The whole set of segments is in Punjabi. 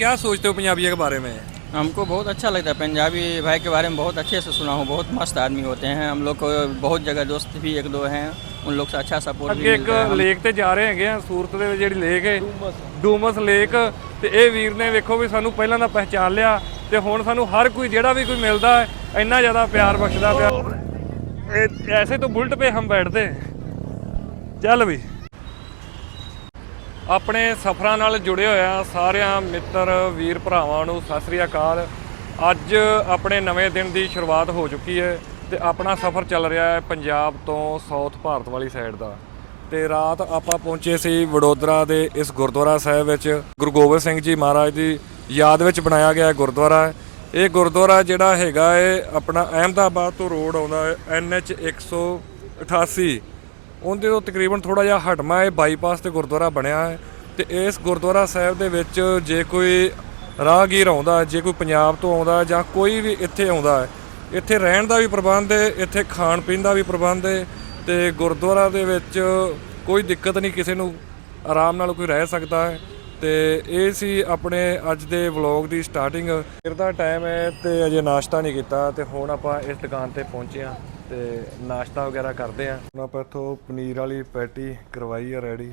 क्या सोचते हो पंजाबियों के बारे में हमको बहुत अच्छा लगता है पंजाबी भाई के बारे में बहुत अच्छे से सुना हूँ बहुत मस्त आदमी होते हैं हम लोग को बहुत जगह दोस्त भी एक दो हैं उन लोग से अच्छा सपोर्ट भी ਅੱਗੇ ਇੱਕ मिलता है हम- ਲੇਕ ਤੇ ਜਾ ਰਹੇ ਹੈਗੇ ਆ ਸੂਰਤ ਦੇ ਵਿੱਚ ਜਿਹੜੀ ਲੇਕ ਹੈ ਡੂਮਸ ਲੇਕ ਤੇ ਇਹ ਵੀਰ ਨੇ ਵੇਖੋ ਵੀ ਸਾਨੂੰ ਪਹਿਲਾਂ ਦਾ ਪਹਿਚਾਨ ਲਿਆ ਤੇ ਹੁਣ ਸਾਨੂੰ ਹਰ ਕੋਈ ਜਿਹੜਾ ਵੀ ਕੋਈ ਮਿਲਦਾ ਹੈ ਇੰਨਾ ਜ਼ਿਆਦਾ ਪਿਆਰ ਬਖਸ਼ਦਾ ਪਿਆ ਇਹ ਐਸੇ ਤਾਂ ਬੁਲਟ ਪੇ ਹਮ ਬੈਠਦੇ ਚੱਲ ਵੀ ਆਪਣੇ ਸਫ਼ਰਾਂ ਨਾਲ ਜੁੜੇ ਹੋਇਆ ਸਾਰਿਆਂ ਮਿੱਤਰ, ਵੀਰ ਭਰਾਵਾਂ ਨੂੰ ਸਤਿ ਸ੍ਰੀ ਅਕਾਲ। ਅੱਜ ਆਪਣੇ ਨਵੇਂ ਦਿਨ ਦੀ ਸ਼ੁਰੂਆਤ ਹੋ ਚੁੱਕੀ ਹੈ ਤੇ ਆਪਣਾ ਸਫ਼ਰ ਚੱਲ ਰਿਹਾ ਹੈ ਪੰਜਾਬ ਤੋਂ ਸਾਊਥ ਭਾਰਤ ਵਾਲੀ ਸਾਈਡ ਦਾ। ਤੇ ਰਾਤ ਆਪਾਂ ਪਹੁੰਚੇ ਸੀ ਵਡੋਦਰਾ ਦੇ ਇਸ ਗੁਰਦੁਆਰਾ ਸਾਹਿਬ ਵਿੱਚ। ਗੁਰੂ ਗੋਬਿੰਦ ਸਿੰਘ ਜੀ ਮਹਾਰਾਜ ਦੀ ਯਾਦ ਵਿੱਚ ਬਣਾਇਆ ਗਿਆ ਗੁਰਦੁਆਰਾ। ਹੈ ਇਹ ਗੁਰਦੁਆਰਾ ਜਿਹੜਾ ਹੈਗਾ ਹੈ ਆਪਣਾ ਅਹਿਮਦਾਬਾਦ ਤੋਂ ਰੋਡ ਆਉਂਦਾ ਹੈ NH 188 ਉਹਦੇ ਤੋਂ ਤਕਰੀਬਨ ਥੋੜਾ ਜਿਹਾ ਹਟਮਾ ਇਹ ਬਾਈਪਾਸ ਤੇ ਗੁਰਦੁਆਰਾ ਬਣਿਆ ਹੈ ਤੇ ਇਸ ਗੁਰਦੁਆਰਾ ਸਾਹਿਬ ਦੇ ਵਿੱਚ ਜੇ ਕੋਈ ਰਾਹਗੀਰ ਆਉਂਦਾ, ਜੇ ਕੋਈ ਪੰਜਾਬ ਤੋਂ ਆਉਂਦਾ ਜਾਂ ਕੋਈ ਵੀ ਇੱਥੇ ਆਉਂਦਾ ਹੈ, ਇੱਥੇ ਰਹਿਣ ਦਾ ਵੀ ਪ੍ਰਬੰਧ ਹੈ, ਇੱਥੇ ਖਾਣ ਪੀਣ ਦਾ ਵੀ ਪ੍ਰਬੰਧ ਹੈ ਤੇ ਗੁਰਦੁਆਰਾ ਦੇ ਵਿੱਚ ਕੋਈ ਦਿੱਕਤ ਨਹੀਂ, ਕਿਸੇ ਨੂੰ ਆਰਾਮ ਨਾਲ ਕੋਈ ਰਹਿ ਸਕਦਾ ਹੈ ਤੇ ਇਹ ਸੀ ਆਪਣੇ ਅੱਜ ਦੇ ਵਲੌਗ ਦੀ ਸਟਾਰਟਿੰਗ। ਫਿਰ ਦਾ ਟਾਈਮ ਹੈ ਤੇ ਅਜੇ ਨਾਸ਼ਤਾ ਨਹੀਂ ਕੀਤਾ ਤੇ ਹੁਣ ਆਪਾਂ ਇਸ ਦੁਕਾਨ ਤੇ ਪਹੁੰਚੇ ਆ ਤੇ ਨਾਸ਼ਤਾ ਵਗੈਰਾ ਕਰਦੇ ਆ। ਹੁਣ ਆਪਾਂ ਇੱਥੋਂ ਪਨੀਰ ਵਾਲੀ ਪੈਟੀ ਕਰਵਾਈ ਆ ਰੈਡੀ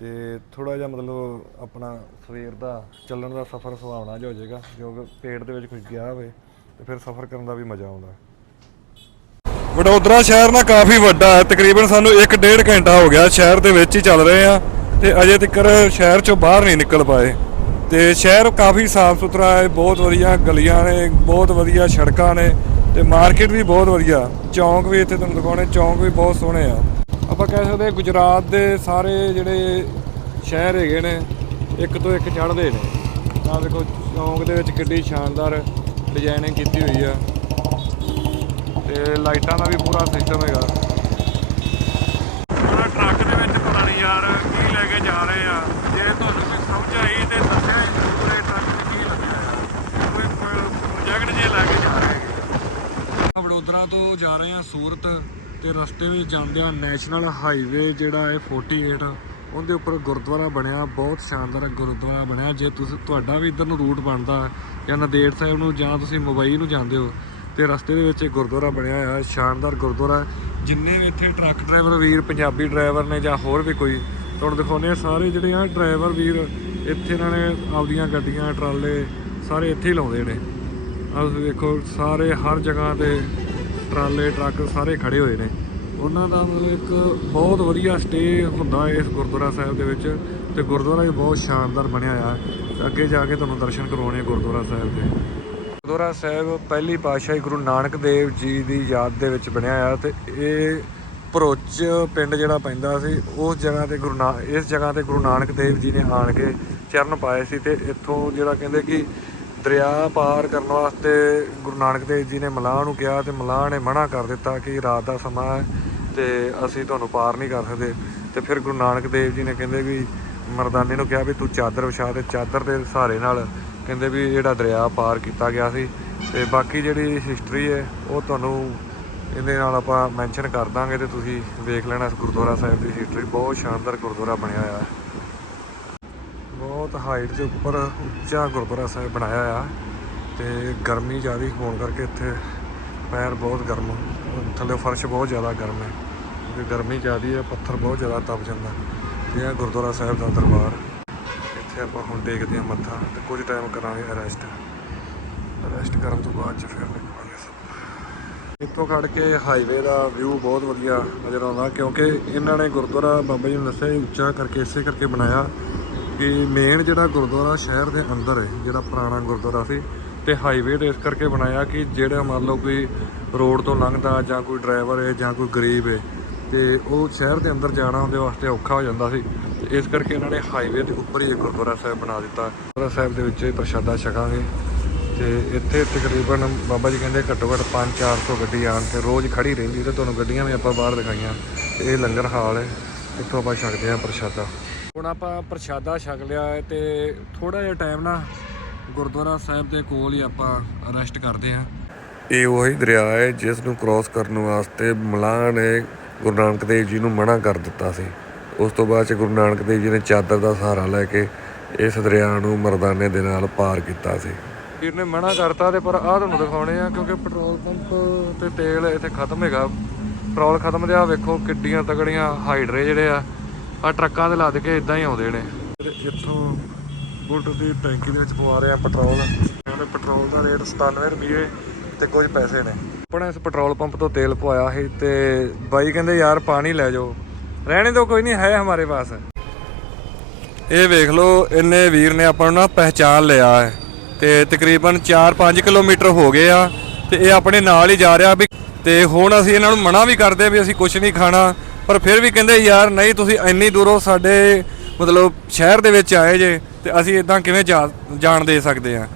ਤੇ ਥੋੜਾ ਜਿਹਾ ਮਤਲਬ ਆਪਣਾ ਸਵੇਰ ਦਾ ਚੱਲਣ ਦਾ ਸਫ਼ਰ ਸੁਹਾਵਣਾ ਜਿਹਾ ਹੋ ਜਾਏਗਾ ਕਿਉਂਕਿ ਪੇਟ ਦੇ ਵਿੱਚ ਕੁਝ ਗਿਆ ਹੋਵੇ ਤੇ ਫਿਰ ਸਫ਼ਰ ਕਰਨ ਦਾ ਵੀ ਮਜ਼ਾ ਆਉਂਦਾ। ਵਡੋਦਰਾ ਸ਼ਹਿਰ ਨਾ ਕਾਫੀ ਵੱਡਾ ਹੈ ਤਕਰੀਬਨ ਸਾਨੂੰ 1.5 ਘੰਟਾ ਹੋ ਗਿਆ ਸ਼ਹਿਰ ਦੇ ਵਿੱਚ ਹੀ ਚੱਲ ਰਹੇ ਆ ਤੇ ਅਜੇ ਤੱਕ ਸ਼ਹਿਰ ਚੋਂ ਬਾਹਰ ਨਹੀਂ ਨਿਕਲ ਪਾਏ। ਤੇ ਸ਼ਹਿਰ ਕਾਫੀ ਸਾਫ਼ ਸੁਥਰਾ ਹੈ ਬਹੁਤ ਵਧੀਆ ਗਲੀਆਂ ਨੇ ਬਹੁਤ ਵਧੀਆ ਸੜਕਾਂ ਨੇ ਤੇ ਮਾਰਕੀਟ ਵੀ ਬਹੁਤ ਵਧੀਆ। ਚੌਂਕ ਵੀ ਇੱਥੇ ਤੁਹਾਨੂੰ ਦਿਖਾਉਣੇ, ਚੌਂਕ ਵੀ ਬਹੁਤ ਸੋਹਣੇ ਆ। ਆਪਾਂ ਕਹਿ ਸਕਦੇ ਗੁਜਰਾਤ ਦੇ ਸਾਰੇ ਜਿਹੜੇ ਸ਼ਹਿਰ ਹੈਗੇ ਨੇ, ਇੱਕ ਤੋਂ ਇੱਕ ਚੜ੍ਹਦੇ ਨੇ। ਆਹ ਦੇਖੋ, ਚੌਂਕ ਦੇ ਵਿੱਚ ਕਿੱਡੀ ਸ਼ਾਨਦਾਰ ਡਿਜ਼ਾਈਨਿੰਗ ਕੀਤੀ ਹੋਈ ਆ। ਤੇ ਲਾਈਟਾਂ ਦਾ ਵੀ ਪੂਰਾ ਸਿਸਟਮ ਹੈਗਾ ਪੂਰਾ ਟਰੱਕ ਦੇ ਵਿੱਚ ਪਤਾ ਨਹੀਂ ਯਾਰ ਕੀ ਲੈ ਕੇ ਜਾ ਰਹੇ ਆ ਜੇ ਤੁਹਾਨੂੰ ਕੋਈ ਸਮਝ ਆਈ ਤੇ ਦੱਸਿਆ ਪੂਰੇ ਟਰੱਕ 'ਚ ਕੀ ਲੱਗਿਆ ਆ ਕੋਈ ਪ੍ਰੋਜੈਕਟ ਜੇ ਲੈ ਕੇ ਜਾ ਰਹੇ ਹੈਗੇ ਵਡੋਦਰਾ ਤੋਂ ਜਾ ਰਹੇ ਆ ਸੂਰਤ ਤੇ ਰਸਤੇ ਵਿੱਚ ਜਾਂਦੇ ਆ ਨੈਸ਼ਨਲ ਹਾਈਵੇ ਜਿਹੜਾ ਹੈ 48 ਉਹਦੇ ਉੱਪਰ ਗੁਰਦੁਆਰਾ ਬਣਿਆ, ਬਹੁਤ ਸ਼ਾਨਦਾਰ ਗੁਰਦੁਆਰਾ ਬਣਿਆ। ਜੇ ਤੁਸੀਂ, ਤੁਹਾਡਾ ਵੀ ਇਧਰ ਨੂੰ ਰੂਟ ਬਣਦਾ ਜਾਂ ਨਦੇੜ ਸਾਹਿਬ ਨੂੰ ਜਾਂ ਤੁਸੀਂ ਮੁੰਬਈ ਨੂੰ ਜਾਂਦੇ ਹੋ, ਤੇ ਰਸਤੇ ਦੇ ਵਿੱਚ ਗੁਰਦੁਆਰਾ ਬਣਿਆ ਹੋਇਆ, ਸ਼ਾਨਦਾਰ ਗੁਰਦੁਆਰਾ। ਜਿੰਨੇ ਵੀ ਇੱਥੇ ਟਰੱਕ ਡਰਾਈਵਰ ਵੀਰ, ਪੰਜਾਬੀ ਡਰਾਈਵਰ ਨੇ ਜਾਂ ਹੋਰ ਵੀ ਕੋਈ, ਤੁਹਾਨੂੰ ਦਿਖਾਉਂਦੇ ਆ ਸਾਰੇ ਜਿਹੜੇ ਆ ਡਰਾਈਵਰ ਵੀਰ ਇੱਥੇ ਇਹਨਾਂ ਨੇ ਆਪਦੀਆਂ ਗੱਡੀਆਂ, ਟਰਾਲੇ ਸਾਰੇ ਇੱਥੇ ਹੀ ਲਾਉਂਦੇ ਨੇ। ਆਹ ਤੁਸੀਂ ਵੇਖੋ, ਸਾਰੇ ਹਰ ਜਗ੍ਹਾ ਤੇ ਟਰਾਲੇ, ਟਰੱਕ ਸਾਰੇ ਖੜੇ ਹੋਏ ਨੇ। ਉਹਨਾਂ ਦਾ ਮਤਲਬ ਇੱਕ ਬਹੁਤ ਵਧੀਆ ਸਟੇ ਹੁੰਦਾ ਇਸ ਗੁਰਦੁਆਰਾ ਸਾਹਿਬ ਦੇ ਵਿੱਚ ਤੇ ਗੁਰਦੁਆਰਾ ਵੀ ਬਹੁਤ ਸ਼ਾਨਦਾਰ ਬਣਿਆ ਹੋਇਆ। ਹੈ ਅੱਗੇ ਜਾ ਕੇ ਤੁਹਾਨੂੰ ਦਰਸ਼ਨ ਕਰਵਾਉਣੇ ਗੁਰਦੁਆਰਾ ਸਾਹਿਬ ਦੇ। ਗੁਰਦੁਆਰਾ ਸਾਹਿਬ ਪਹਿਲੀ ਪਾਤਸ਼ਾਹੀ ਗੁਰੂ ਨਾਨਕ ਦੇਵ ਜੀ ਦੀ ਯਾਦ ਦੇ ਵਿੱਚ ਬਣਿਆ ਹੋਇਆ ਤੇ ਇਹ ਭਰੋਚ ਪਿੰਡ ਜਿਹੜਾ ਪੈਂਦਾ ਸੀ, ਉਸ ਜਗ੍ਹਾ ਤੇ ਗੁਰੂ ਨਾ, ਇਸ ਜਗ੍ਹਾ ਤੇ ਗੁਰੂ ਨਾਨਕ ਦੇਵ ਜੀ ਨੇ ਆਣ ਕੇ ਚਰਨ ਪਾਏ ਸੀ ਤੇ ਇੱਥੋਂ ਜਿਹੜਾ ਕਹਿੰਦੇ ਕਿ ਦਰਿਆ ਪਾਰ ਕਰਨ ਵਾਸਤੇ ਗੁਰੂ ਨਾਨਕ ਦੇਵ ਜੀ ਨੇ ਮਲਾਹ ਨੂੰ ਕਿਹਾ ਤੇ ਮਲਾਹ ਨੇ ਮਨਾ ਕਰ ਦਿੱਤਾ ਕਿ ਰਾਤ ਦਾ ਸਮਾਂ ਹੈ ਤੇ ਅਸੀਂ ਤੁਹਾਨੂੰ ਪਾਰ ਨਹੀਂ ਕਰ ਸਕਦੇ। ਤੇ ਫਿਰ ਗੁਰੂ ਨਾਨਕ ਦੇਵ ਜੀ ਨੇ ਕਹਿੰਦੇ ਵੀ ਮਰਦਾਨੇ ਨੂੰ ਕਿਹਾ ਵੀ ਤੂੰ ਚਾਦਰ ਵਿਛਾ ਤੇ ਚਾਦਰ ਦੇ ਸਹਾਰੇ ਨਾਲ ਕਹਿੰਦੇ ਵੀ ਜਿਹੜਾ ਦਰਿਆ ਪਾਰ ਕੀਤਾ ਗਿਆ ਸੀ। ਤੇ ਬਾਕੀ ਜਿਹੜੀ ਹਿਸਟਰੀ ਹੈ, ਉਹ ਤੁਹਾਨੂੰ ਇਹਦੇ ਨਾਲ ਆਪਾਂ ਮੈਂਸ਼ਨ ਕਰ ਦਾਂਗੇ ਤੇ ਤੁਸੀਂ ਵੇਖ ਲੈਣਾ ਇਸ ਗੁਰਦੁਆਰਾ ਸਾਹਿਬ ਦੀ ਹਿਸਟਰੀ ਬਹੁਤ ਸ਼ਾਨਦਾਰ ਗੁਰਦੁਆਰਾ ਬਣਿਆ ਹੋਇਆ ਹੈ। ਬਹੁਤ ਹਾਈਟ ਦੇ ਉੱਪਰ ਉੱਚਾ ਗੁਰਦੁਆਰਾ ਸਾਹਿਬ ਬਣਾਇਆ ਆ ਤੇ ਗਰਮੀ ਜ਼ਿਆਦਾ ਹੋਣ ਕਰਕੇ ਇੱਥੇ ਪੈਰ ਬਹੁਤ ਗਰਮ ਥੱਲੇ ਫਰਸ਼ ਬਹੁਤ ਜ਼ਿਆਦਾ ਗਰਮ ਹੈ ਕਿਉਂਕਿ ਗਰਮੀ ਜ਼ਿਆਦੀ ਹੈ ਪੱਥਰ ਬਹੁਤ ਜ਼ਿਆਦਾ ਤਪ ਜਾਂਦਾ। ਤੇ ਇਹ ਗੁਰਦੁਆਰਾ ਸਾਹਿਬ ਦਾ ਦਰਬਾਰ। ਇੱਥੇ ਆਪਾਂ ਹੁਣ ਦੇਖਦੇ ਹਾਂ ਮੱਥਾ ਤੇ ਕੁਝ ਟਾਈਮ ਕਰਾਂਗੇ ਰੈਸਟ ਰੈਸਟ ਕਰਨ ਤੋਂ ਬਾਅਦ ਚ ਫਿਰ ਨਿਕਲਾਂਗੇ ਸਭ। ਇੱਥੋਂ ਖੜ ਕੇ ਹਾਈਵੇ ਦਾ ਵਿਊ ਬਹੁਤ ਵਧੀਆ ਨਜ਼ਰ ਆਉਂਦਾ ਕਿਉਂਕਿ ਇਹਨਾਂ ਨੇ ਗੁਰਦੁਆਰਾ ਬਾਬਾ ਜੀ ਨੂੰ ਦੱਸਿਆ ਉੱਚਾ ਕਰਕੇ ਇਸੇ ਕਰਕੇ ਬਣਾਇਆ। ਕਿ ਮੇਨ ਜਿਹੜਾ ਗੁਰਦੁਆਰਾ ਸ਼ਹਿਰ ਦੇ ਅੰਦਰ ਹੈ, ਜਿਹੜਾ ਪੁਰਾਣਾ ਗੁਰਦੁਆਰਾ ਸੀ, ਤੇ ਹਾਈਵੇ ਤੇ ਇਸ ਕਰਕੇ ਬਣਾਇਆ ਕਿ ਜਿਹੜਾ ਮੰਨ ਲਓ ਕੋਈ ਰੋਡ ਤੋਂ ਲੰਘਦਾ ਜਾਂ ਕੋਈ ਡਰਾਈਵਰ ਹੈ ਜਾਂ ਕੋਈ ਗਰੀਬ ਹੈ, ਤੇ ਉਹ ਸ਼ਹਿਰ ਦੇ ਅੰਦਰ ਜਾਣਾ ਉਹਦੇ ਵਾਸਤੇ ਔਖਾ ਹੋ ਜਾਂਦਾ ਸੀ, ਤੇ ਇਸ ਕਰਕੇ ਇਹਨਾਂ ਨੇ ਹਾਈਵੇ ਦੇ ਉੱਪਰ ਹੀ ਗੁਰਦੁਆਰਾ ਸਾਹਿਬ ਬਣਾ ਦਿੱਤਾ। ਗੁਰਦੁਆਰਾ ਸਾਹਿਬ ਦੇ ਵਿੱਚ ਪ੍ਰਸ਼ਾਦਾ ਛਕਾਂਗੇ, ਤੇ ਇੱਥੇ ਤਕਰੀਬਨ ਬਾਬਾ ਜੀ ਕਹਿੰਦੇ ਘੱਟੋ ਘੱਟ 5-400 ਗੱਡੀ ਆਣ ਤੇ ਰੋਜ਼ ਖੜੀ ਰਹਿੰਦੀ ਤੇ ਤੁਹਾਨੂੰ ਗੱਡੀਆਂ ਵੀ ਆਪਾਂ ਬਾਹਰ ਦਿਖਾਈਆਂ, ਤੇ ਇਹ ਲੰਗਰ ਹਾਲ ਹੈ, ਇੱਥੋਂ ਆਪਾਂ ਛਕਦੇ ਹਾਂ ਪ੍ਰਸ਼ਾਦਾ। ਹੁਣ ਆਪਾਂ ਪ੍ਰਸ਼ਾਦਾ ਛਕ ਲਿਆ ਹੈ ਤੇ ਥੋੜਾ ਜਿਹਾ ਟਾਈਮ ਨਾ ਗੁਰਦੁਆਰਾ ਸਾਹਿਬ ਦੇ ਕੋਲ ਹੀ ਆਪਾਂ ਅਰੈਸਟ ਕਰਦੇ ਹਾਂ। ਇਹ ਉਹੀ ਦਰਿਆ ਹੈ ਜਿਸ ਨੂੰ ਕ੍ਰਾਸ ਕਰਨ ਵਾਸਤੇ ਮਲਾਹ ਨੇ ਗੁਰੂ ਨਾਨਕ ਦੇਵ ਜੀ ਨੂੰ ਮਨਾ ਕਰ ਦਿੱਤਾ ਸੀ। ਉਸ ਤੋਂ ਬਾਅਦ ਚ ਗੁਰੂ ਨਾਨਕ ਦੇਵ ਜੀ ਨੇ ਚਾਦਰ ਦਾ ਸਹਾਰਾ ਲੈ ਕੇ ਇਸ ਦਰਿਆ ਨੂੰ ਮਰਦਾਨੇ ਦੇ ਨਾਲ ਪਾਰ ਕੀਤਾ ਸੀ। ਵੀਰ ਨੇ ਮਨਾ ਕਰਤਾ ਤੇ ਪਰ ਆਹ ਤੁਹਾਨੂੰ ਦਿਖਾਉਣੇ ਆ ਕਿਉਂਕਿ ਪੈਟਰੋਲ ਪੰਪ ਤੇ ਤੇਲ ਇੱਥੇ ਖਤਮ ਹੈਗਾ। ਪੈਟਰੋਲ ਖਤਮ ਤੇ ਆ ਵੇਖੋ ਕਿੱਡੀਆਂ ਤਗੜੀਆਂ ਹਾਈਡਰੇ ਜਿਹੜੇ ਆ ਆ ਟਰੱਕਾਂ ਦੇ ਲੱਦ ਕੇ ਇਦਾਂ ਹੀ ਆਉਂਦੇ ਨੇ। ਤੇ ਇੱਥੋਂ ਬੁਲਟ ਦੀ ਟੈਂਕੀ ਦੇ ਵਿੱਚ ਪਵਾ ਰਹੇ ਆ ਪੈਟਰੋਲ ਕਹਿੰਦੇ ਪੈਟਰੋਲ ਦਾ ਰੇਟ 97 ਰੁਪਏ ਤੇ ਕੁਝ ਪੈਸੇ ਨੇ। ਆਪਣਾ ਇਸ ਪੈਟਰੋਲ ਪੰਪ ਤੋਂ ਤੇਲ ਪਵਾਇਆ ਸੀ ਤੇ ਬਾਈ ਕਹਿੰਦੇ ਯਾਰ ਪਾਣੀ ਲੈ ਜਾਓ। ਰਹਿਣੇ ਤੋਂ ਕੋਈ ਨਹੀਂ ਹੈ ਹਮਾਰੇ ਪਾਸ। ਇਹ ਵੇਖ ਲਓ ਇੰਨੇ ਵੀਰ ਨੇ ਆਪਾਂ ਨੂੰ ਨਾ ਪਹਿਚਾਨ ਲਿਆ ਹੈ। ਤੇ ਤਕਰੀਬਨ 4-5 ਕਿਲੋਮੀਟਰ ਹੋ ਗਏ ਆ ਤੇ ਇਹ ਆਪਣੇ ਨਾਲ ਹੀ ਜਾ ਰਿਹਾ ਵੀ ਤੇ ਹੁਣ ਅਸੀਂ ਇਹਨਾਂ ਨੂੰ ਮਨਾ ਵੀ ਕਰਦੇ ਵੀ ਅਸੀਂ ਕੁਝ ਨਹੀਂ ਖਾਣਾ। ਪਰ ਫਿਰ ਵੀ ਕਹਿੰਦੇ ਯਾਰ ਨਹੀਂ, ਤੁਸੀਂ ਇੰਨੀ ਦੂਰੋਂ ਸਾਡੇ ਮਤਲਬ ਸ਼ਹਿਰ ਦੇ ਵਿੱਚ ਆਏ ਜੇ ਤੇ ਅਸੀਂ ਇਦਾਂ ਕਿਵੇਂ ਜਾ- ਜਾਣ ਦੇ ਸਕਦੇ ਆ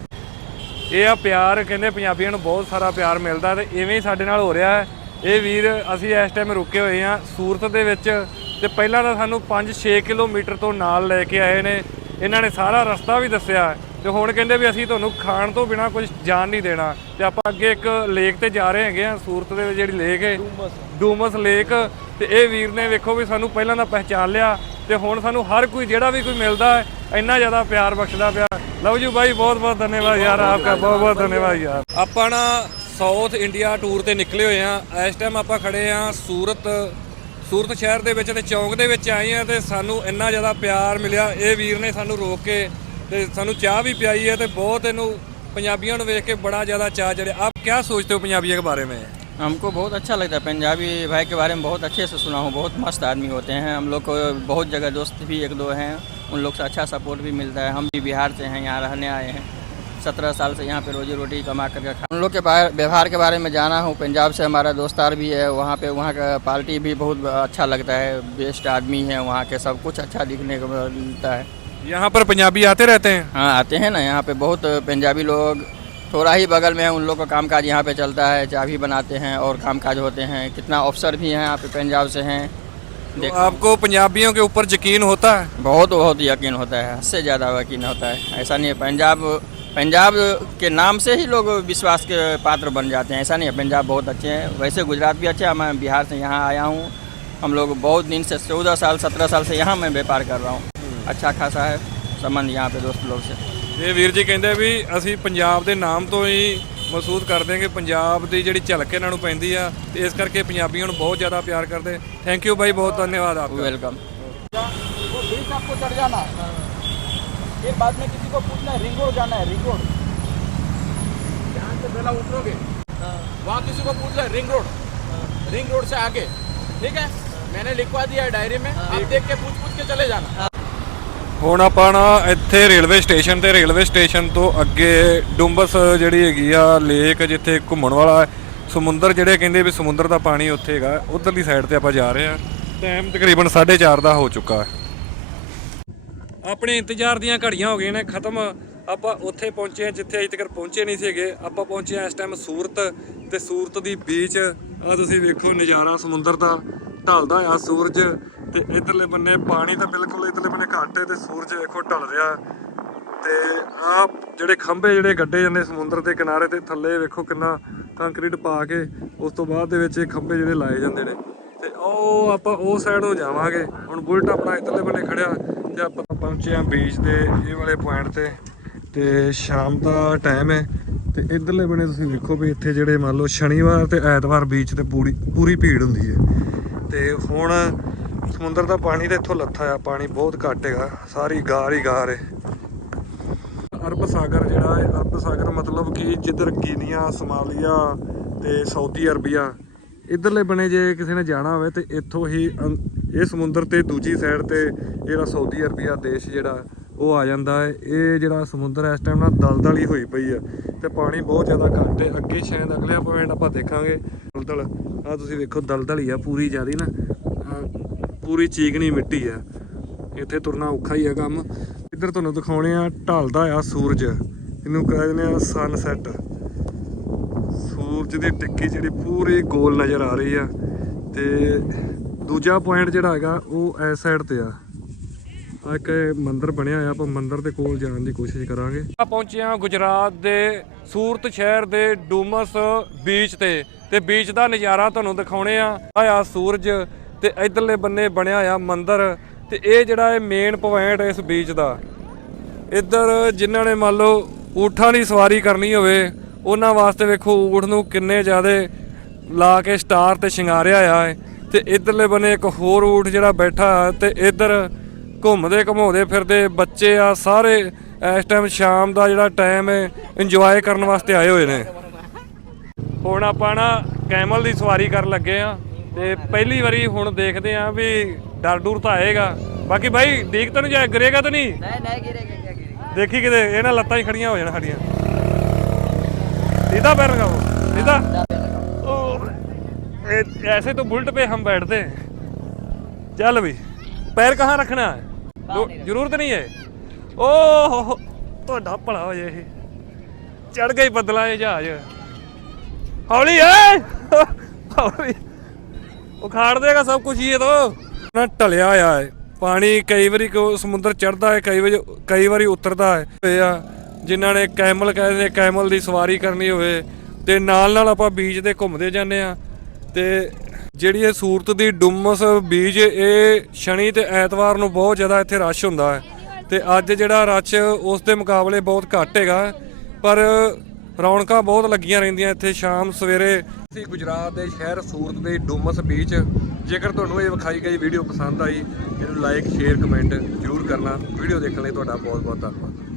ਇਹ ਆ ਪਿਆਰ, ਕਹਿੰਦੇ ਪੰਜਾਬੀਆਂ ਨੂੰ ਬਹੁਤ ਸਾਰਾ ਪਿਆਰ ਮਿਲਦਾ ਤੇ ਇਵੇਂ ਹੀ ਸਾਡੇ ਨਾਲ ਹੋ ਰਿਹਾ ਹੈ। ਇਹ ਵੀਰ, ਅਸੀਂ ਇਸ ਟਾਈਮ ਰੁਕੇ ਹੋਏ ਆ ਸੂਰਤ ਦੇ ਵਿੱਚ ਤੇ ਪਹਿਲਾਂ ਤਾਂ ਸਾਨੂੰ 5-6 ਕਿਲੋਮੀਟਰ ਤੋਂ ਨਾਲ ਲੈ ਕੇ ਆਏ ਨੇ। ਇਹਨਾਂ ਨੇ ਸਾਰਾ ਰਸਤਾ ਵੀ ਦੱਸਿਆ। ਤੇ ਹੁਣ ਕਹਿੰਦੇ ਵੀ ਅਸੀਂ ਤੁਹਾਨੂੰ ਖਾਣ ਤੋਂ ਬਿਨਾ ਕੁਝ ਜਾਣ ਨਹੀਂ ਦੇਣਾ। ਤੇ ਆਪਾਂ ਅੱਗੇ ਇੱਕ ਲੇਕ ਤੇ ਜਾ ਰਹੇ ਹੈਗੇ ਆ ਸੂਰਤ ਦੇ ਵਿੱਚ ਜਿਹੜੀ ਲੇਕ ਹੈ। ਡੂਮਸ। ਲੇਕ। ਤੇ ਇਹ ਵੀਰ ਨੇ ਵੇਖੋ ਵੀ ਸਾਨੂੰ ਪਹਿਲਾਂ ਤਾਂ ਪਹਿਚਾਨ ਲਿਆ ਤੇ ਹੁਣ ਸਾਨੂੰ ਹਰ ਕੋਈ ਜਿਹੜਾ ਵੀ ਕੋਈ ਮਿਲਦਾ ਹੈ ਇੰਨਾ ਜ਼ਿਆਦਾ ਪਿਆਰ ਬਖਸ਼ਦਾ ਪਿਆ। ਲਵ ਯੂ ਬਾਈ ਬਹੁਤ ਬਹੁਤ ਧੰਨਵਾਦ ਯਾਰ ਆਪਕਾ ਬਹੁਤ ਬਹੁਤ ਧੰਨਵਾਦ ਯਾਰ। ਆਪਾਂ ਨਾ ਸਾਊਥ ਇੰਡੀਆ ਟੂਰ ਤੇ ਨਿਕਲੇ ਹੋਏ ਆ ਇਸ ਟਾਈਮ ਆਪਾਂ ਖੜੇ ਆ ਸੂਰਤ ਸੂਰਤ ਸ਼ਹਿਰ ਦੇ ਵਿੱਚ ਤੇ ਚੌਂਕ ਦੇ ਵਿੱਚ ਆਏ ਆ ਤੇ ਸਾਨੂੰ ਇੰਨਾ ਜ਼ਿਆਦਾ ਪਿਆਰ ਮਿਲਿਆ। ਇਹ ਵੀਰ ਨੇ ਸਾਨੂੰ ਰੋਕ ਕੇ ਤੇ ਸਾਨੂੰ ਚਾਹ ਵੀ ਪਿਆਈ ਹੈ ਤੇ ਬਹੁਤ ਇਹਨੂੰ ਪੰਜਾਬੀਆਂ ਨੂੰ ਵੇਖ ਕੇ ਬੜਾ ਜ਼ਿਆਦਾ ਚਾਹ ਚੜਿਆ ਆਪ ਕੀ ਸੋਚਦੇ ਹੋ ਪੰਜਾਬੀਆਂ के बारे में हमको बहुत अच्छा लगता है पंजाबी भाई के बारे में बहुत अच्छे से सुना हूँ बहुत मस्त आदमी होते हैं हम लोग को बहुत जगह दोस्त भी एक दो हैं उन लोग से अच्छा सपोर्ट भी मिलता है हम भी बिहार से हैं यहाँ रहने आए हैं सत्रह साल से यहाँ पे रोजी रोटी कमा करके खा उन लोग के व्यवहार के बारे में जाना हूँ पंजाब से हमारा दोस्तार भी है वहाँ पे वहाँ का पार्टी भी बहुत अच्छा लगता है बेस्ट आदमी है वहाँ के सब कुछ अच्छा दिखने को मिलता है यहाँ पर पंजाबी आते रहते हैं? हाँ आते हैं ना यहाँ पे बहुत पंजाबी लोग। थोड़ा ही बगल में है उन लोग का काम काज यहाँ पे चलता है चाय भी बनाते हैं और काम काज होते हैं। कितना अफसर भी हैं यहाँ पे पंजाब से हैं। तो आपको पंजाबियों के ऊपर यकीन होता है? बहुत बहुत यकीन होता है हद से ज़्यादा यकीन होता है। ऐसा नहीं है पंजाब पंजाब के नाम से ही लोग विश्वास के पात्र बन जाते हैं। ऐसा नहीं है पंजाब बहुत अच्छे हैं। वैसे गुजरात भी अच्छा है मैं बिहार से यहाँ आया हूँ। हम लोग बहुत दिन से चौदह साल सत्रह साल से यहाँ मैं व्यापार कर रहा हूँ। अच्छा खासा है संबंध यहाँ पे दोस्त लोग से ਇਹ ਵੀਰ ਜੀ ਕਹਿੰਦੇ ਵੀ ਅਸੀਂ ਪੰਜਾਬ ਦੇ ਨਾਮ ਤੋਂ ਹੀ ਮਹਿਸੂਸ ਕਰਦੇ ਹਾਂ ਕਿ ਪੰਜਾਬ ਦੀ ਜਿਹੜੀ ਝਲਕ ਇਹਨਾਂ ਨੂੰ ਪੈਂਦੀ ਆ ਤੇ ਇਸ ਕਰਕੇ ਪੰਜਾਬੀਆਂ ਨੂੰ ਬਹੁਤ ਜ਼ਿਆਦਾ ਪਿਆਰ ਕਰਦੇ ਥੈਂਕ ਯੂ ਬਾਈ ਬਹੁਤ ਧੰਨਵਾਦ ਆਪਕਾ वेलकम वो ब्रिज आपको चढ़ जाना है फिर बाद में किसी को पूछना है रिंग रोड जाना है रिंग रोड यहाँ से पहला उतरोगे वहाँ किसी को पूछना है रिंग रोड रिंग रोड से आगे ठीक है मैंने लिखवा दिया है डायरी में आप देख के पूछ पूछ के चले जाना ਹੁਣ ਆਪਾਂ ਨਾ ਇੱਥੇ ਰੇਲਵੇ ਸਟੇਸ਼ਨ ਤੇ ਰੇਲਵੇ ਸਟੇਸ਼ਨ ਤੋਂ ਅੱਗੇ ਡੁੰਬਸ ਜਿਹੜੀ ਹੈਗੀ ਆ ਲੇਕ ਜਿੱਥੇ ਘੁੰਮਣ ਵਾਲਾ ਹੈ, ਸਮੁੰਦਰ ਜਿਹੜੇ ਕਹਿੰਦੇ ਵੀ ਸਮੁੰਦਰ ਦਾ ਪਾਣੀ ਉੱਥੇ ਹੈਗਾ ਉਧਰਲੀ ਸਾਈਡ ਤੇ ਆਪਾਂ ਜਾ ਰਹੇ ਆ ਟਾਈਮ ਤਕਰੀਬਨ 4:30 ਦਾ ਹੋ ਚੁੱਕਾ ਹੈ। ਆਪਣੇ ਇੰਤਜ਼ਾਰ ਦੀਆਂ ਘੜੀਆਂ ਹੋ ਗਈਆਂ ਨੇ ਖਤਮ। ਆਪਾਂ ਉੱਥੇ ਪਹੁੰਚੇ ਜਿੱਥੇ ਅਜੇ ਤੱਕ ਪਹੁੰਚੇ ਨਹੀਂ ਸੀਗੇ। ਆਪਾਂ ਪਹੁੰਚੇ ਹਾਂ ਇਸ ਟਾਈਮ ਸੂਰਤ ਤੇ ਸੂਰਤ ਦੀ ਬੀਚ ਆ ਤੁਸੀਂ ਵੇਖੋ ਨਜ਼ਾਰਾ ਸਮੁੰਦਰ ਦਾ। ਢਲਦਾ ਆ ਸੂਰਜ ਤੇ ਇਧਰਲੇ ਬੰਨੇ ਪਾਣੀ ਤਾਂ ਬਿਲਕੁਲ ਇਧਰਲੇ ਬੰਨੇ ਘੱਟ ਹੈ ਤੇ ਸੂਰਜ ਵੇਖੋ ਢਲ ਰਿਹਾ। ਤੇ ਆ ਜਿਹੜੇ ਖੰਭੇ ਜਿਹੜੇ ਗੱਡੇ ਜਾਂਦੇ ਸਮੁੰਦਰ ਦੇ ਕਿਨਾਰੇ ਤੇ ਥੱਲੇ ਵੇਖੋ ਕਿੰਨਾ ਕੰਕਰੀਟ ਪਾ ਕੇ ਉਸ ਤੋਂ ਬਾਅਦ ਦੇ ਵਿੱਚ ਇਹ ਖੰਭੇ ਜਿਹੜੇ ਲਾਏ ਜਾਂਦੇ ਨੇ। ਤੇ ਉਹ ਆਪਾਂ ਉਹ ਸਾਈਡ ਹੋ ਜਾਵਾਂਗੇ। ਹੁਣ ਬੁਲਟ ਆਪਣਾ ਇਧਰਲੇ ਬੰਨੇ ਖੜਿਆ ਤੇ ਆਪਾਂ ਪਹੁੰਚੇ ਆ ਬੀਚ ਦੇ ਇਹ ਵਾਲੇ ਪੁਆਇੰਟ ਤੇ। ਤੇ ਸ਼ਾਮ ਦਾ ਟਾਈਮ ਹੈ ਤੇ ਇਧਰਲੇ ਬਣੇ ਤੁਸੀਂ ਵੇਖੋ ਵੀ ਇੱਥੇ ਜਿਹੜੇ ਮੰਨ ਲਓ ਸ਼ਨੀਵਾਰ ਤੇ ਐਤਵਾਰ ਬੀਚ ਤੇ ਪੂਰੀ ਪੂਰੀ ਭੀੜ ਹੁੰਦੀ ਹੈ। ਤੇ ਹੁਣ ਸਮੁੰਦਰ ਦਾ ਪਾਣੀ ਤਾਂ ਇੱਥੋਂ ਲੱਥਾ ਆ, ਪਾਣੀ ਬਹੁਤ ਘੱਟ ਹੈਗਾ, ਸਾਰੀ ਗਾਰ ਹੀ ਗਾਰ ਹੈ। ਅਰਬ ਸਾਗਰ ਜਿਹੜਾ ਹੈ, ਅਰਬ ਸਾਗਰ ਮਤਲਬ ਕਿ ਜਿੱਧਰ ਕੀਨੀਆ ਸਮਾਲੀਆ ਤੇ ਸਾਊਦੀ ਅਰਬੀਆ, ਇਧਰਲੇ ਬਣੇ ਜੇ ਕਿਸੇ ਨੇ ਜਾਣਾ ਹੋਵੇ ਤੇ ਇੱਥੋਂ ਹੀ ਅੰ- ਇਹ ਸਮੁੰਦਰ ਤੇ ਦੂਜੀ ਸਾਈਡ ਤੇ ਜਿਹੜਾ ਸਾਊਦੀ ਅਰਬੀਆ ਦੇਸ਼ ਜਿਹੜਾ, ਉਹ ਆ ਜਾਂਦਾ ਹੈ। ਇਹ ਜਿਹੜਾ ਸਮੁੰਦਰ ਇਸ ਟਾਈਮ ਨਾਲ ਦਲਦਲ ਹੀ ਹੋਈ ਪਈ ਆ ਤੇ ਪਾਣੀ ਬਹੁਤ ਜ਼ਿਆਦਾ ਘੱਟ ਹੈ। ਅੱਗੇ ਸ਼ਾਇਦ ਅਗਲੇ ਪੁਆਇੰਟ ਆਪਾਂ ਦੇਖਾਂਗੇ। ਦਲਦਲ। ਆ ਤੁਸੀਂ ਵੇਖੋ, ਦਲਦਲ ਹੀ ਆ, ਪੂਰੀ ਜਿਆਦੀ ਨਾ। ਪੂਰੀ ਚੀਕਣੀ ਮਿੱਟੀ ਆ। ਇੱਥੇ ਤੁਰਨਾ ਔਖਾ ਹੀ ਆ ਕੰਮ। ਇੱਧਰ ਤੁਹਾਨੂੰ ਦਿਖਾਉਣੇ ਆ, ਢਲਦਾ ਆ ਸੂਰਜ। ਇਹਨੂੰ ਕਹਿੰਦੇ ਆ ਸਨਸੈਟ ਸੂਰਜ ਦੀ ਟਿੱਕੀ ਜਿਹੜੀ ਪੂਰੀ ਗੋਲ ਨਜ਼ਰ ਆ ਰਹੀ ਆ। ਤੇ ਦੂਜਾ ਪੁਆਇੰਟ ਜਿਹੜਾ ਹੈਗਾ, ਉਹ ਇਸ ਸਾਈਡ ਤੇ ਆ। ਆ ਇੱਕ ਮੰਦਿਰ ਬਣਿਆ ਹੋਇਆ, ਆਪਾਂ ਮੰਦਿਰ ਦੇ ਕੋਲ ਜਾਣ ਦੀ ਕੋਸ਼ਿਸ਼ ਕਰਾਂਗੇ। ਆ ਪਹੁੰਚੇ ਆ ਗੁਜਰਾਤ ਦੇ ਸੂਰਤ ਸ਼ਹਿਰ ਦੇ ਡੂਮਸ ਬੀਚ ਤੇ। ਤੇ ਬੀਚ ਦਾ ਨਜ਼ਾਰਾ ਤੁਹਾਨੂੰ ਦਿਖਾਉਣੇ ਆ ਆ ਸੂਰਜ ਤੇ ਇਧਰਲੇ ਬੰਨੇ ਬਣਿਆ ਹੋਇਆ ਮੰਦਿਰ। ਤੇ ਇਹ ਜਿਹੜਾ ਇਹ ਮੇਨ ਪੁਆਇੰਟ ਇਸ ਬੀਚ ਦਾ। ਇੱਧਰ ਜਿਨ੍ਹਾਂ ਨੇ ਮੰਨ ਲਓ ਊਠਾਂ ਦੀ ਸਵਾਰੀ ਕਰਨੀ ਹੋਵੇ, ਉਹਨਾਂ ਵਾਸਤੇ ਵੇਖੋ ਊਠ ਨੂੰ ਕਿੰਨੇ ਜ਼ਿਆਦਾ ਲਾ ਕੇ ਸਟਾਰ ਤੇ ਸ਼ਿੰਗਾਰਿਆ ਆ ਹੈ। ਤੇ ਇਧਰਲੇ ਬੰਨੇ ਇੱਕ ਹੋਰ ਊਠ ਜਿਹੜਾ ਬੈਠਾ ਆ ਤੇ ਇੱਧਰ ਘੁੰਮਦੇ ਘਮਾਉਂਦੇ ਫਿਰਦੇ ਬੱਚੇ ਆ ਸਾਰੇ ਇਸ ਟਾਈਮ ਸ਼ਾਮ ਦਾ ਜਿਹੜਾ ਟਾਈਮ ਹੈ ਇੰਜੋਏ ਕਰਨ ਵਾਸਤੇ ਆਏ ਹੋਏ ਨੇ ਹੁਣ ਆਪਾਂ ਨਾ ਕੈਮਲ ਦੀ ਸਵਾਰੀ ਕਰਨ ਲੱਗੇ ਆ ਤੇ ਪਹਿਲੀ ਵਾਰੀ ਹੁਣ ਦੇਖਦੇ ਆ ਵੀ ਡਰ ਡੂਰ ਤਾਂ ਆਏਗਾ ਬਾਕੀ ਭਾਈ ਦੇਖ ਤਾਂ ਨਹੀਂ ਜਾਏ ਗਰੇਗਾ ਤਾਂ ਨਹੀਂ नहीं नहीं गिरेगा क्या गिरेगा ਦੇਖੀ ਕਿਤੇ ਇਹ ਨਾ ਲੱਤਾਂ ਹੀ ਖੜੀਆਂ ਹੋ ਜਾਣ ਸਾਡੀਆਂ सीधा पैर लगाओ सीधा ओ, ए- ऐसे तो बुलट पे हम बैठते हैं चल भी पैर कहाँ रखना है ਜ਼ਰੂਰਤ ਨਹੀਂ ਹੈ। ਓ ਹੋ ਹੋ, ਤੁਹਾਡਾ ਭਲਾ ਹੋ ਜੇ ਇਹ। ਚੜ ਗਈ ਬੱਦਲਾਂ 'ਚ ਜਹਾਜ਼। ਹੌਲੀ ਐ। ਹੌਲੀ। ਉਖਾੜ ਦੇਗਾ ਸਭ ਕੁਝ ਇਹ ਤੋਂ। ਨਾ ਢਲਿਆ ਆ ਹੈ। ਪਾਣੀ ਕਈ ਵਾਰੀ ਕੋ- ਸਮੁੰਦਰ ਚੜਦਾ ਹੈ ਕਈ ਵਾਰੀ ਕਈ ਵਾਰੀ ਉਤਰਦਾ ਹੈ। ਤੇ ਆ ਜਿਨ੍ਹਾਂ ਨੇ ਕੈਮਲ ਕਹਿੰਦੇ ਨੇ ਕੈਮਲ ਦੀ ਸਵਾਰੀ ਕਰਨੀ ਹੋਵੇ ਤੇ ਨਾਲ ਨਾਲ ਆਪਾਂ ਬੀਚ ਤੇ ਘੁੰਮਦੇ ਜਾਂਦੇ ਆ ਤੇ ਜਿਹੜੀ ਇਹ ਸੂਰਤ ਦੀ ਡੁਮਸ ਬੀਚ ਇਹ ਸ਼ਨੀ ਤੇ ਐਤਵਾਰ ਨੂੰ ਬਹੁਤ ਜ਼ਿਆਦਾ ਇੱਥੇ ਰਸ਼ ਹੁੰਦਾ ਹੈ। ਤੇ ਅੱਜ ਜਿਹੜਾ ਰਸ਼ ਉਸ ਦੇ ਮੁਕਾਬਲੇ ਬਹੁਤ ਘੱਟ ਹੈਗਾ। ਪਰ ਰੌਣਕਾਂ ਬਹੁਤ ਲੱਗੀਆਂ ਰਹਿੰਦੀਆਂ ਇੱਥੇ ਸ਼ਾਮ ਸਵੇਰੇ। ਅਸੀਂ ਗੁਜਰਾਤ ਦੇ ਸ਼ਹਿਰ ਸੂਰਤ ਦੇ ਡੁਮਸ ਬੀਚ, ਜੇਕਰ ਤੁਹਾਨੂੰ ਇਹ ਵਿਖਾਈ ਗਈ ਵੀਡੀਓ ਪਸੰਦ ਆਈ, ਇਹਨੂੰ ਲਾਈਕ ਸ਼ੇਅਰ ਕਮੈਂਟ ਜ਼ਰੂਰ ਕਰਨਾ। ਵੀਡੀਓ ਦੇਖਣ ਲਈ ਤੁਹਾਡਾ ਬਹੁਤ ਬਹੁਤ ਧੰਨਵਾਦ।